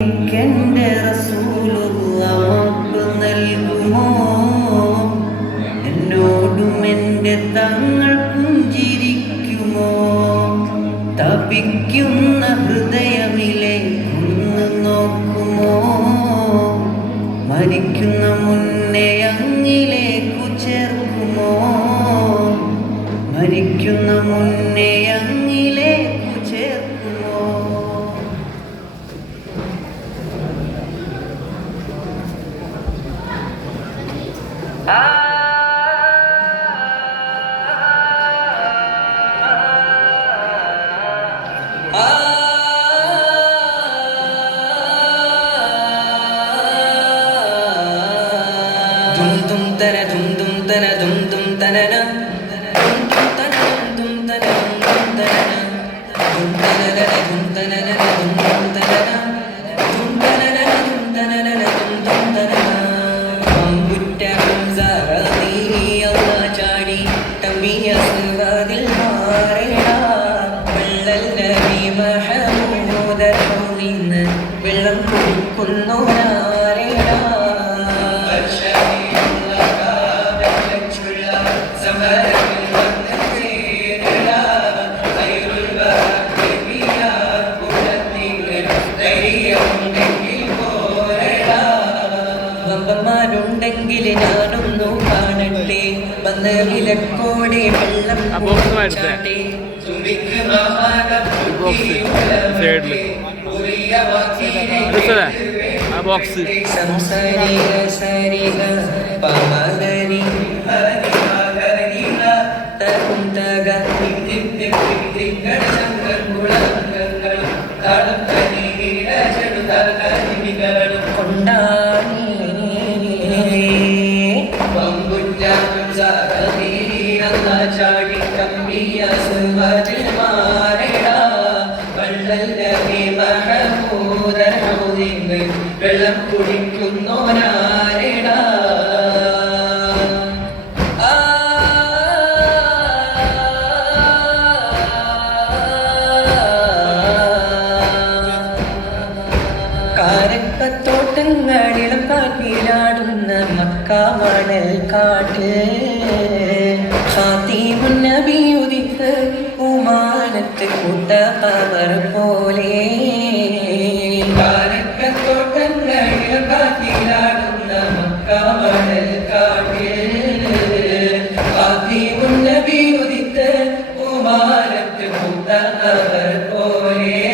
എന്റെ റസൂലുള്ള മാപ്പ് നൽകുമോ? എന്നോടും എൻ്റെ തങ്ങൾ പുഞ്ചിരിക്കുമോ? തപിക്കുന്ന ഹൃദയമിലേക്കൊന്ന് നോക്കുമോ? മരിക്കുന്ന മുന്നേ അങ്ങിലേക്കു ചേർക്കുമോ? മരിക്കുന്ന മുന്നേ അങ്ങിലേക്കു ചേർക്കുമോ? വെള്ളം കുടിക്കുന്നോരാരേടാ വമ്പന്മാരുണ്ടെങ്കിൽ ഞാനൊന്നു കാണട്ടെ, വന്ന് വിലക്കോടെ വെള്ളം കുടിച്ചാട്ടെ. സംസാരിക സരിക പമഗരി തകുന്തക കൊണ്ടാടി ചാടി കമ്പിയ സുവരിൽ മാറേടാ വെള്ളം കുടിക്കുന്നോരാരേടാ. കാരക്കത്തോട്ടങ്ങളിലും കാറ്റിലാടുന്ന മക്കാമണൽ കാട്ട് ഖാതീമുൻ നബി ഉദിത്ത് ഉമാനത്ത് കൂട്ട ഖബർ പോലെ. കാരക്കത്തോട്ടങ്ങളിലും കാറ്റിലാടുന്ന മക്കാമണൽ കാട്ട് ഖാതീമുൻ നബി ഉദിത്ത് ഉമാനത്ത് കൂട്ട ഖബർ പോലെ.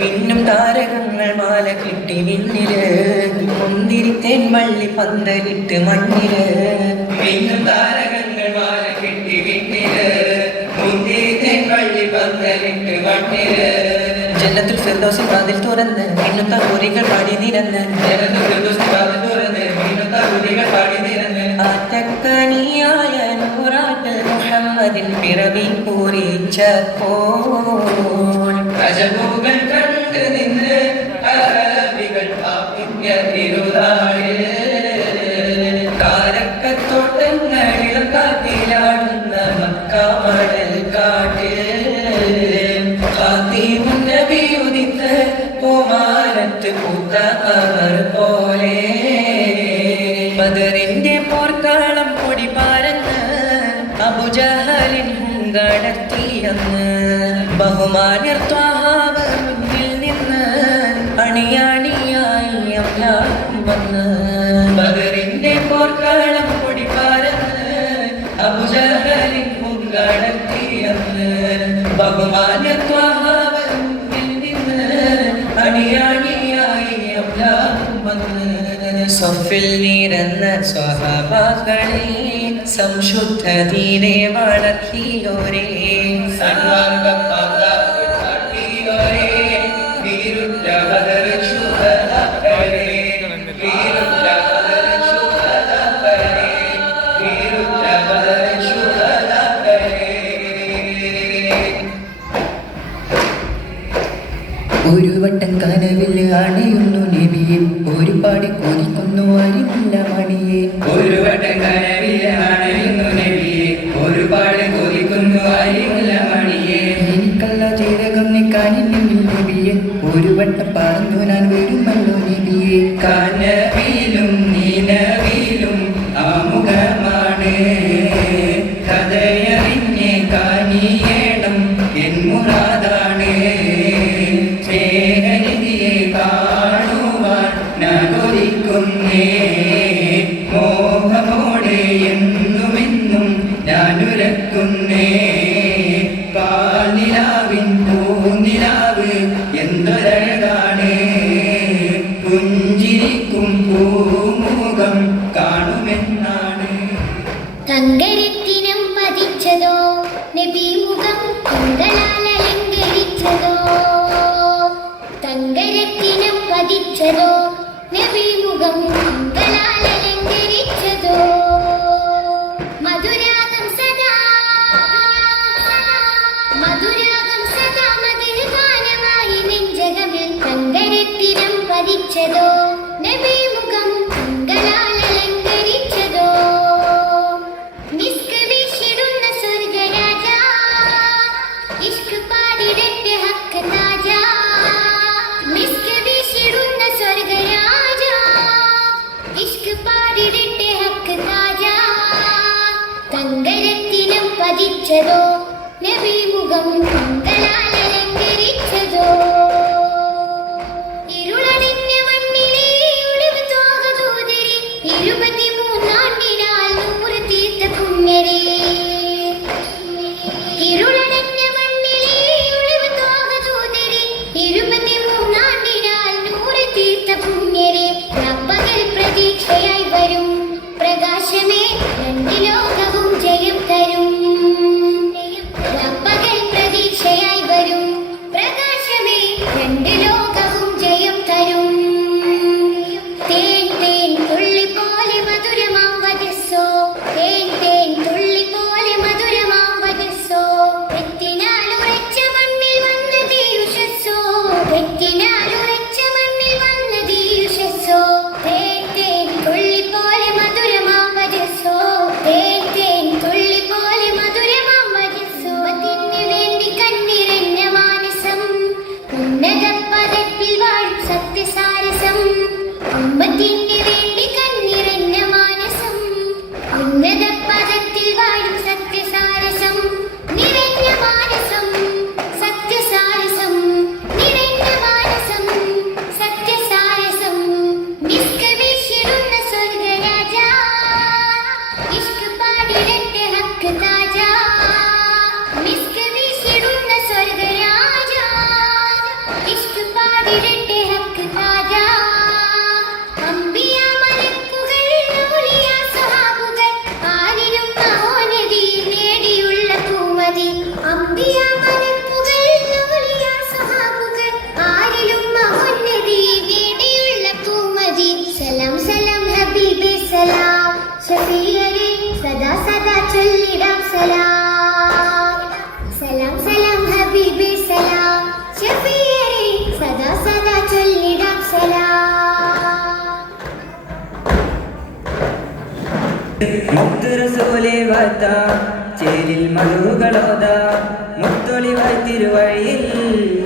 പിന്നും താരകങ്ങൾ മാല കിട്ടി വിണ്ണില്, മുന്തിരിത്തേൻ വള്ളി പന്തലിട്ട് മണ്ണില്. പിന്നും താരകങ്ങൾ മാല കിട്ടി വിണ്ണില്, മുന്തിരിത്തേൻ വള്ളി പന്തലിട്ട് മണ്ണില്. ജന്നത്തുൽ ഫിർദൗസിൻ വാതിൽ തുറന്ന് പിന്നും തഹൂരികൾ പാടി നിരന്ന്, ജന്നത്തുൽ ഫിർദൗസിൻ വാതിൽ തുറന്ന് പിന്നും തഹൂരികൾ പാടി നിരന്ന്. ആറ്റക്കനിയായ നൂറാറ്റൽ മുഹമ്മദിൻ പിറവി പൂരിച്ചപ്പോൾ അജബുകൾ കണ്ട് നിന്ന് അറബികൾ ആപ്പിന്റെ തിരുനാളിൽ. കാരക്കത്തോട്ടങ്ങളിലും കാറ്റിലാടുന്ന മക്കാമണൽ കാട്ടിൽ ഖാതീമുൻ നബി ഉദിത്ത് ഉമാനത്ത് പൂത്ത ഖബർ പോലെ. ബദറിന്റെ പോർക്കളം പൊടി പാരന്ന് അബൂജഹലിൻ ഹുങ്കടത്തിയെന്ന്. ബഹുമാന്യർ ത്വാഹാവ് മുന്നിൽ നിന്ന് അണിയാണിയായി വന്ന്. ബദറിന്റെ പോർക്കളം പൊടി പാരന്ന് അബൂജഹലിൻ ഹുങ്കടത്തിയെന്ന്. ബഹുമാന്യർ ത്വാഹാവ് മുന്നിൽ നിന്ന് അണിയാണിയായി വന്ന്. സഫിൽ നിരന്ന സ്വഹാബാക്കളെ സംശുദ്ധ ദീനെ വളർത്തിയോരേ. ഒരു വട്ടം കനവിൽ അണയുന്നു നബിയെ, ഒരുപാട് കൊതിക്കുന്നു അരിമുല്ല മണിയെ. ഒരു വട്ടം കനവിൽ അണയുന്നു നബിയെ, ഒരുപാട് കൊതിക്കുന്നു അരിമുല്ല മണിയെ. എനിക്കല്ല ചേരകം നിൽക്കാനില്ലെങ്കിൽ നബിയെ, ഒരു വട്ടം പറഞ്ഞു ഞാൻ വരുമല്ലോ നബിയെ. കനവിലും നിലവിലും ആമുഖമാണ് കഥയറിഞ്ഞ് കാനിയേണം എൻ മുറാദാണ്. സ്നേഹനിധിയെ കാണുവാൻ ഞാൻ കൊതിക്കുന്നേ, മോഹമോടെ എന്നുമെന്നും ഞാനുരക്കുന്നേ. പാൽനിലാവിൻ പൂനിലാവ് എന്തൊരഴകാണ്, പുഞ്ചിരിക്കും പൂമുഖം കാണുമെന്നാണ്. തങ്കരത്തിനം പതിച്ചതോ നബി മുഖം തിങ്കളാൽ അലങ്കരിച്ചതോ. തങ്കരത്തിനം പതിച്ചതോ നബി മുഖം തിങ്കളാൽ അലങ്കരിച്ചതോ. മധുരാഗം സദാ മധുരാഗം സദാ മധുരഗാനമായി നെഞ്ചകമിൽ. തങ്കരത്തിനം പതിച്ചതോ നബി മുഖം തിങ്കളാൽ അലങ്കരിച്ചതോ. മിസ്ക് വീശിടുന്ന സ്വർഗരാജ, ഇഷ്ക് പാടിടട്ടെ ഹക്ക് താജ. മിസ്ക് വീശിടുന്ന സ്വർഗരാജ, ഇഷ്ക് പാടിടട്ടെ ഹക്ക് താജ. തങ്കരത്തിനം പതിച്ചതോ നബി മുഖം തിങ്കളാൽ അലങ്കരിച്ചതോ. ഇരുളണിഞ്ഞ മണ്ണിലെ ഒളിവ് തോക ദൂതരെ, 23 നൂറ് തീർത്ത പുണ്യരെ. ഇരുളണിഞ്ഞ മണ്ണിലെ ഒളിവ് തോക ദൂതരെ, 23 നൂറ് തീർത്ത പുണ്യരെ. പകൽ പ്രതീക്ഷയായി വരും പ്രകാശമേ, രണ്ട് ലോകവും ജയം തരും. പകൽ പ്രതീക്ഷയായി വരും പ്രകാശമേ, രണ്ട് ലോകവും ജയം തരും. തേൻ തേൻ തുള്ളി പോലെ മധുരമാം വചസ്സോ, തേൻ തേൻ തുള്ളി പോലെ മധുരമാം വചസ്സോ. തെറ്റിനാൽ ഉറച്ച മണ്ണിൽ വന്നത് യുഷസ്സോ, തെറ്റിനാൽ ഉറച്ച മണ്ണിൽ വന്നത് യുഷസ്സോ. തേൻ തേൻ തുള്ളി പോലെ മധുരമാം വചസ്സോ, തേൻ തേൻ തുള്ളി പോലെ മധുരമാം വചസ്സോ. അതിന് വേണ്ടി കണ്ണിറഞ്ഞ മാനസം, ഉന്നത പദത്തിൽ വാഴും സത്യസാരസം. ഉമ്മത്തിന് വേണ്ടി കണ്ണിറഞ്ഞ മാനസം, ഉന്നത പദത്തിൽ വാഴും സത്യസാരസം. നിറഞ്ഞ മാനസം സത്യസാരസം, നിറഞ്ഞ മാനസം സത്യസാരസം. മിസ്ക് വീശിടുന്ന സ്വർഗരാജ, ഇഷ്ക് പാടിടട്ടെ ഹക്ക് താജ. മിസ്ക് വീശിടുന്ന സ്വർഗരാജ, ഇഷ്ക് പാടിടട്ടെ ഹക്ക് താജ. അമ്പിയ മലക്കുകൾ ഔലിയ സ്വഹാബുകൾ, ആരിലും മഹോന്നതി നേടിയുള്ള പൂമതി. അമ്പിയ മലക്കുകൾ ഔലിയ സ്വഹാബുകൾ, ആരിലും മഹോന്നതി നേടിയുള്ള പൂമതി. സലാം സലാം ഹബീബേ സലാം, ഷഫീഅരെ സദാ സദാ ചൊല്ലിടാം സലാം. സലാം സലാം ഹബീബേ സലാം, ഷഫീഅരെ സദാ സദാ ചൊല്ലിടാം സലാം. മുത്തുറസൂലേ വാഴ്ത്താ ചേരിൽ മധുകളോതാ, മുത്തൊളിവായി തിരുവഴിയിൽ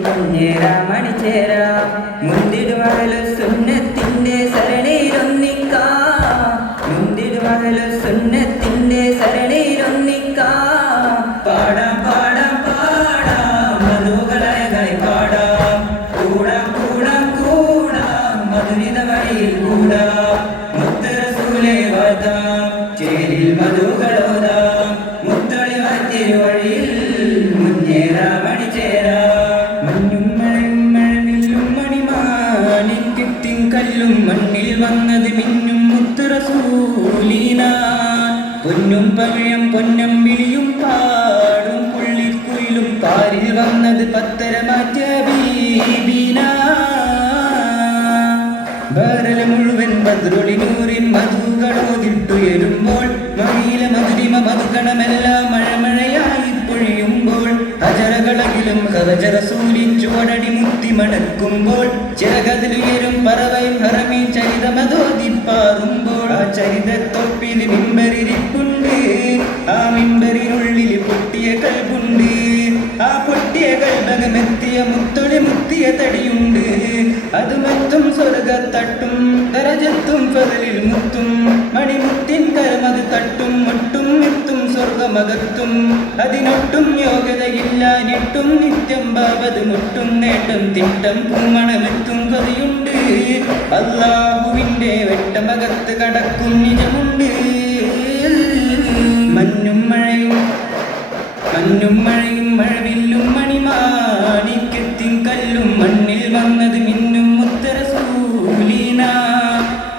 മുന്നേറാമണിച്ചേരാ. മുന്തിടുമഹലു സുന്നത്തിന്റെ സരണിയിലൊന്നിക്കാ, മുന്തിടുമഹലു സുന്നത്തിന്റെ സരണിയിലൊന്നിക്കാ. പാടാം പാടാം പാടാം മധുകളഴകായി പാടാം, കൂടാം കൂടാം കൂടാം മധുരിത വഴിയിൽ കൂടാം. മുത്തുറസൂലേ വാഴ്ത്താ ചേരിൽ മധുകളോതാം, മുത്തൊളിവായി തിരുവഴിയിൽ മുന്നേറാമണിച്ചേരാ. മഞ്ഞും മഴയും മഴവില്ലും മണിമാനിൻ കിട്ടിൻ കല്ലും മണ്ണിൽ വന്നത് മിന്നും മുത്തുറസൂലീന. പൊന്നും പവിഴം പൊന്നമ്പിളിയും പാടും പുള്ളിക്കുയിലും പാരിൽ വന്നത് പത്തരമാറ്റ ബീബീന. ബരല മുഴുവൻ ബദ്രുളിനൂറിൻ മധുകളോതിട്ടുയരുമ്പോൾ, മണിയില മധുരിമ മധുകണമെല്ലാം മഴമഴയായി പൊഴിയുമ്പോൾ, അജറകളകിലും കവചറസൂലിൻ ചുവടടി മുത്തി മണക്കുമ്പോൾ, ചിറകതിലുയരും പറവയും ഹറമീൻ ചരിതമതോതിപ്പാറുമ്പോൾ. ആ ചരിതത്തൊപ്പിൽ മിമ്പരിരിപ്പുണ്ട്, ആ മിമ്പറിനുള്ളിൽ പൊട്ടിയ കൽബുണ്ട്. ആ പൊട്ടിയ കൽബകമെത്തിയ മുത്തൊളി മുത്തിയ തടിയുണ്ട്. അതുമെത്തും സ്വർഗത്തട്ടും ദരജത്തും ഫദലിൽ മുത്തും മണിമുത്തിൻ കരമത് തട്ടും മുട്ടും എത്തും സ്വർഗമകത്തും അതിനൊട്ടും യോഗ്യതയില്ലാനിട്ടും നിത്യം ബാബത് മുട്ടും നേട്ടം തിട്ടം പൂമണമെത്തും കറിയുണ്ട് അല്ലാഹുവിൻ്റെ വെട്ടമകത്ത് കടക്കും നിജമുണ്ട് മഞ്ഞും മഴയും മഴവില്ലും മണിമാണിക്കത്തിൻ കല്ലും മണ്ണിൽ വന്നത് മിന്നും മുത്തറസൂലീന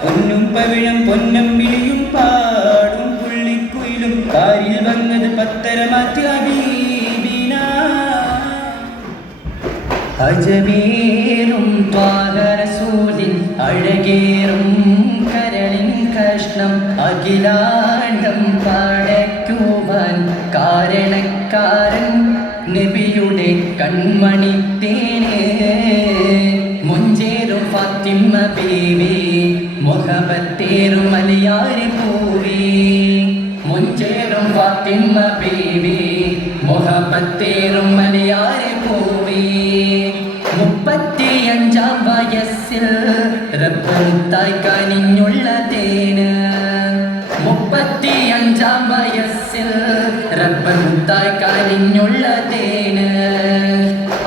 പൊന്നും പവിഴം പൊന്നം വിളിയും പാടും പുള്ളിക്കുയിലും കാരിൽ വന്നത് പത്തരമാറ്റ് ഹബീബിന അജമേറും ത്വാഹറസൂലിൻ അഴകേറും കരളിൻ കഷ്ണം അഖിലാണ്ടം പടയ്ക്കുവാൻ കാരണക്കാരൻ നബിയുടെ കൺമണി തേനെ മുഞ്ചേറും ഫാത്തിമ ബീവി മുഹബത്തേറും മലയാരി പൂവി മുഞ്ചേറും ഫാത്തിമ ബീവി മുഹബത്തേറും മലയാരി പൂവി 35 വയസ്സിൽ റബ്ബുത്തായി കനിഞ്ഞുള്ള തേന് 35 വയസ്സിൽ റബ്ബുത്തായി കനിഞ്ഞുള്ള തേന്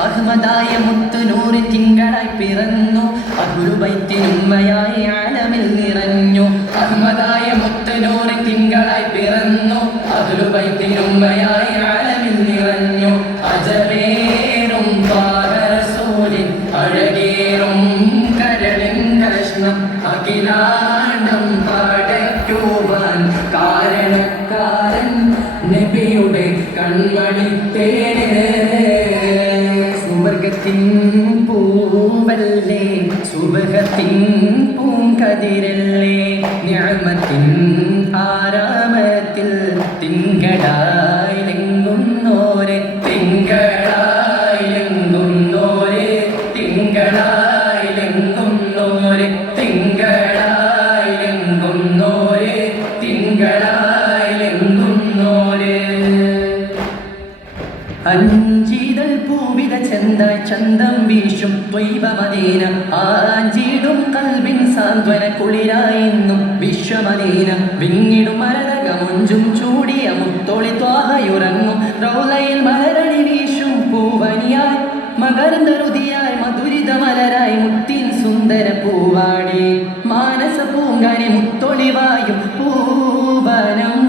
അഹ്മദായ മുത്തുനൂറ് തിങ്കളായി പിറന്നു അഹ്ലുബൈത്തിനുമ്മയായി ആലമിൽ നിറഞ്ഞു അഹ്മദായ മുത്തുനൂറ് തിങ്കളായി പിറന്നു അഹ്ലുബൈത്തിനുമ്മയായി ആലമിൽ നിറഞ്ഞു അജമേറും ത്വാഹറസൂലിൻ അഴകേറും കരളിൻ കഷ്ണം അഖിലാണ്ടം പടയ്ക്കുവാൻ കാരണക്കാരൻ നബിയുടെ കൺമണി തേനെ സുവർഗത്തിൻ പൂവല്ലേ സുബഹത്തിൻ പൂങ്കതിരല്ലേ നിഅമത്തിൻ ആരാമത്തിൽ തിങ്കളായി ലെങ്ങുന്നോരെ തിങ്കളായി ലെങ്ങുന്നോരെ തിങ്കളായി ലെങ്ങുന്നോരെ തിങ്കളായി ലെങ്ങുന്നോരെ തിങ്കളായി ലെങ്ങുന്നോരെ അഞ്ചിതൾ പൂവിത ചന്തായി ചന്തം വീശും ത്വയ്ബ മദീന ആഞ്ചിടും കൽബിൻ സാന്ത്വന കുളിരായെന്നും വിശ്വമദീന വിങ്ങിടും മരതകമൊഞ്ചും ചൂടിയ മുത്തോളി ത്വാഹയുറങ്ങും റൗലയിൽ മലരണി വീശും പൂവനിയായി മകരന്ദരുതിയായി മധുരിത മലരായി മുത്തിൻ സുന്ദര പൂവാടി മാനസ പൂങ്കാനി മുത്തൊളിവായും പൂവനം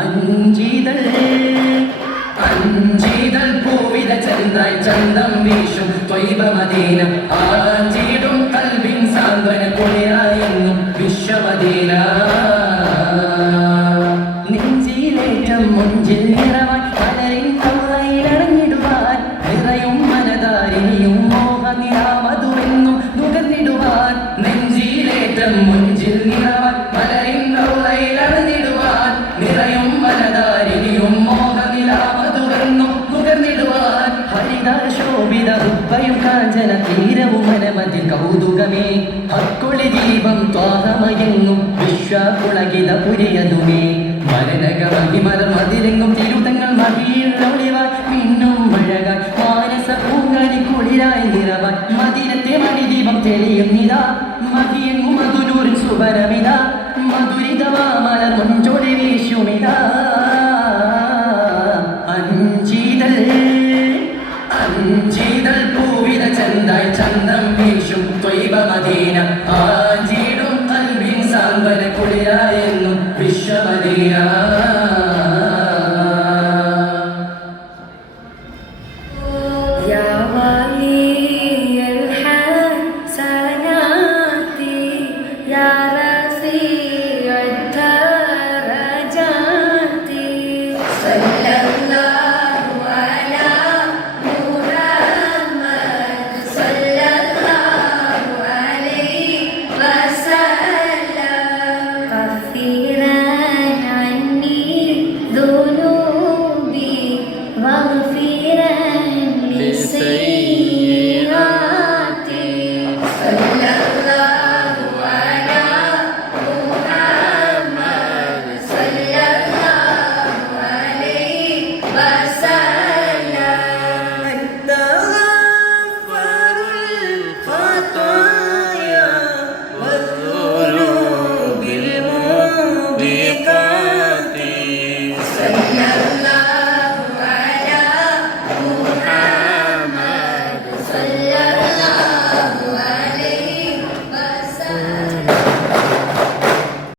അഞ്ചിതൾ പൂവിത ചന്തായി ചന്തം വീശും ത്വയ്ബ മദീന ആഞ്ചിടും കൽബിൻ സാന്ത്വന കുളിരായെന്നും വിശ്വമദീന നെഞ്ചിലേറ്റം മുഞ്ചിൽ നിറവാൻ പലരിൻ കള്ളയിലടഞ്ഞിടുവാൻ നിറയും മനതാരിണിയും മോഹനിരാമതുവെന്നും നുകർന്നിടുവാൻ നെഞ്ചിലേറ്റം മുഞ്ചിൽ നിറവാൻ പലരിൻ കള്ളയിലടഞ്ഞിടുവാൻ നിറയും മനതാരിണിയും മോഹനിരാമതുവെന്നും നുകർന്നിടുവാൻ ഹരിതാശോഭിത ഉപ്പയും കാഞ്ചന തീരവും മനമതിൽ കൗതുകമേ ഹക്കുളി ദീപം ത്വാഹമയങ്ങും വിശ്വപുളകിത പുരിയതുമേ മരണകമഹിമത മതിരെങ്ങും തിരുതങ്ങൾ മഹിയൊളിവാൻ മിന്നും മഴകാൻ മാനസ പൂങ്കനി കുളിരായി നിറവാൻ മദിരത്തെ മണിദീപം തെളിയുന്നിതാ മഹിയെങ്ങും മധുനൂറിൻ സുബരമിതാ മധുരിതമാമല മുഞ്ചൊളി വീശുമിതാ അഞ്ചിതൾ പൂവിത ചന്തായി ചന്തം വീശും ത്വയ്ബ മദീന